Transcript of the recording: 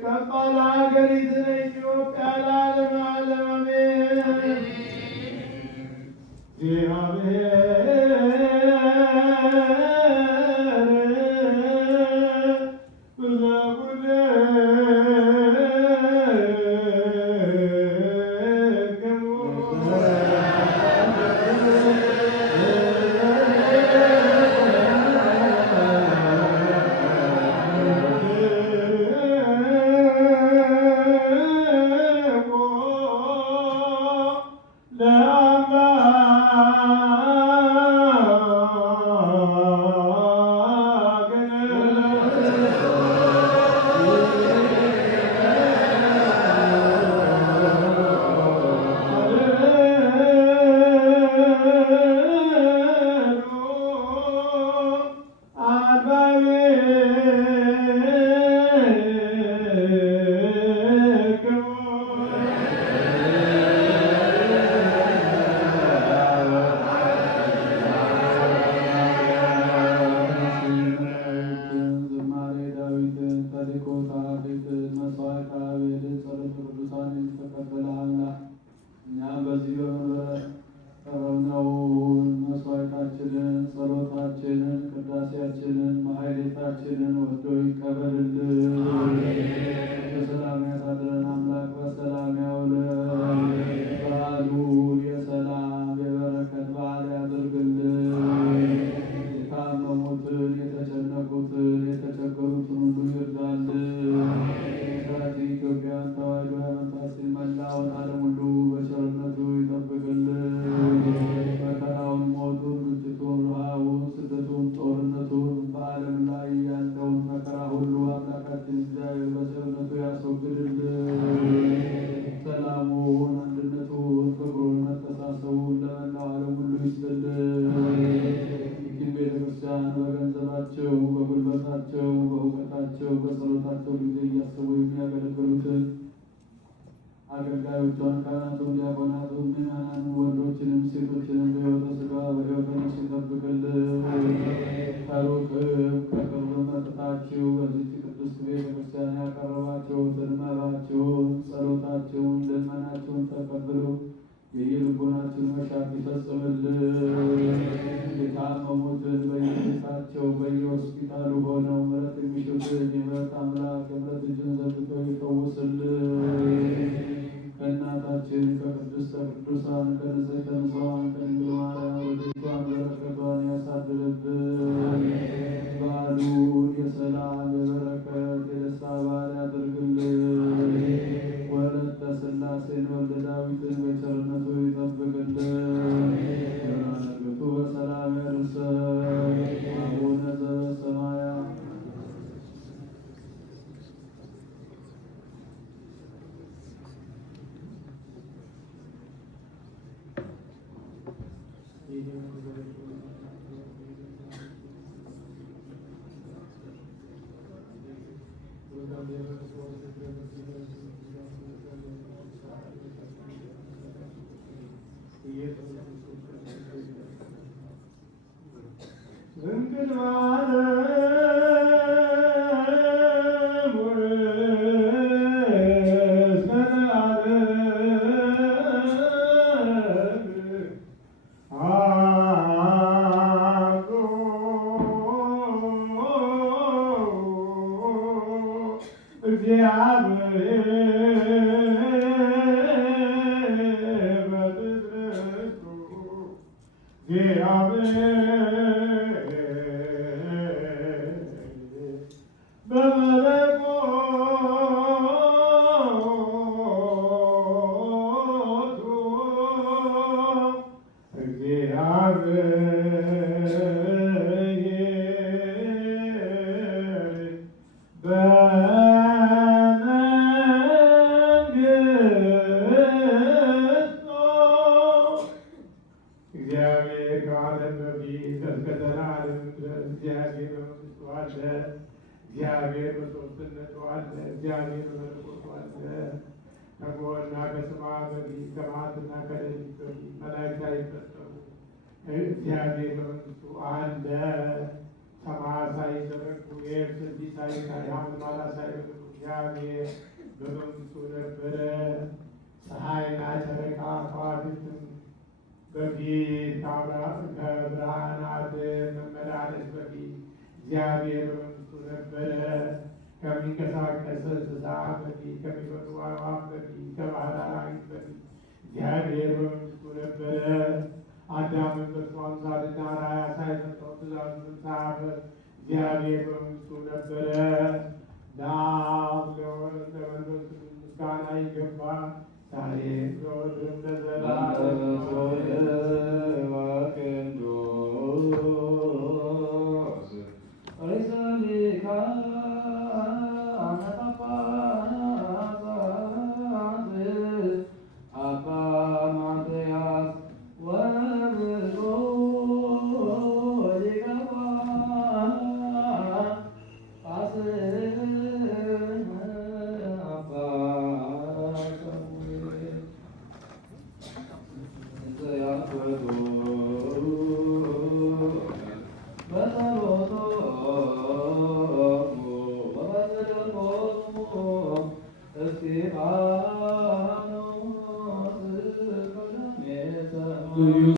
ከፋላ ሀገሪቱን ኢትዮጵያ ለዓለመ ዓለም አሜን። ቅዳሴያችንን ማህሌታችንን ወዶ ይቀበልልን። በሰላም ያሳድረን አምላክ በሰላም ያውለን። በዓሉን የሰላም የበረከት በዓል ያድርግልን። የታመሙትን የተጨነቁትን የተቸገሩትን ሁሉ ይርዳልን። ሀገራችን ኢትዮጵያን ተዋሕዶ ሃይማኖታችን መላውን ዓለም ሁሉ በቸርነቱ ይጠብቅልን። መከራውን፣ ሞቱን፣ ግጭቱን፣ ረሃቡን፣ ስደቱን፣ ጦርነቱን በዓለም ላይ ያለውን መከራ ሁሉ አምላካችን እግዚአብሔር በቸርነቱ ያስወግድልን። ሰላሙን፣ አንድነቱን፣ ፍቅሩን፣ መተሳሰቡን ለመላው ዓለም ሁሉ ይስጥልን። ይህችን ቤተክርስቲያን በገንዘባቸው፣ በጉልበታቸው፣ በእውቀታቸው፣ በጸሎታቸው ጊዜ እያሰቡ የሚያገለግሉትን አገልጋዮቿን ካህናቱን፣ ዲያቆናቱን፣ ምዕመናን ወንዶችንም ሴቶችንም በሕይወተ ሥጋ በሕይወተ ነፍስ ይጠብቅልን። ከሩቅም ከቅርብም መጥታችሁ በዚህች ቅድስት ቤተክርስቲያን ያቀረባችሁትን መባችሁን፣ ጸሎታችሁን፣ ልመናችሁን ተቀብሎ የየልቦናችሁን መሻት ይፈጽምልን። የታመሙትን በየቤታቸው በየሆስፒታሉ ሆነው ምሕረት የሚሹትን የምሕረት አምላክ የምሕረት እጁን ዘርግቶ ይፈውስልን። ከእናታችን ከቅድስተ ቅዱሳን ከንጽሕተ ንጹሐን ከድንግል ማርያም ረድኤቷን በረከቷን ያሳድርብን። በዓሉን የሰላም የበረከት የደስታ በዓል ያድርግልን። ወለተ ሥላሴን ወልደ ዳዊትን በቸርነቱ ይጠብቅልን። ነገቱ በሰላም ያድርሰን። አቡነ ዘበሰማያት ድንግል ማርያም እግዚአብሔር ከዓለም በፊት እስከ ዘላለም ድረስ እግዚአብሔር በመንግሥቱ አለ። እግዚአብሔር በሦስትነቱ አለ። እግዚአብሔር በመለኮቱ አለ። ከጎና ከስማ በፊት ከመዓልትና ከሌሊት በፊት መላእክት ሳይፈጠሩ እግዚአብሔር በመንግሥቱ አለ። ሰማያት ሳይዘረጉ እግዚአብሔር በመንግሥቱ ነበረ። ፀሐይና ጨረቃ ከዋክብትም በፊት ከብርሃናት መመላለስ በፊት እግዚአብሔር በመንግሥቱ ነበረ። ከሚንቀሳቀስ እንስሳ በፊት ከሚበሩ አዕዋፍ በፊት ከባህር አራዊት በፊት እግዚአብሔር በመንግሥቱ ነበረ። አዳምን በእርሱ አምሳልና አርአያ ሳይሰጠው ትእዛዙን ሳያፈ እግዚአብሔር በመንግሥቱ ነበረ። ለአብ ለወልድ ለመንፈስ ቅዱስ ምስጋና ይገባል፣ ዛሬም ዘወትርም ለዘላለሙ። Amen.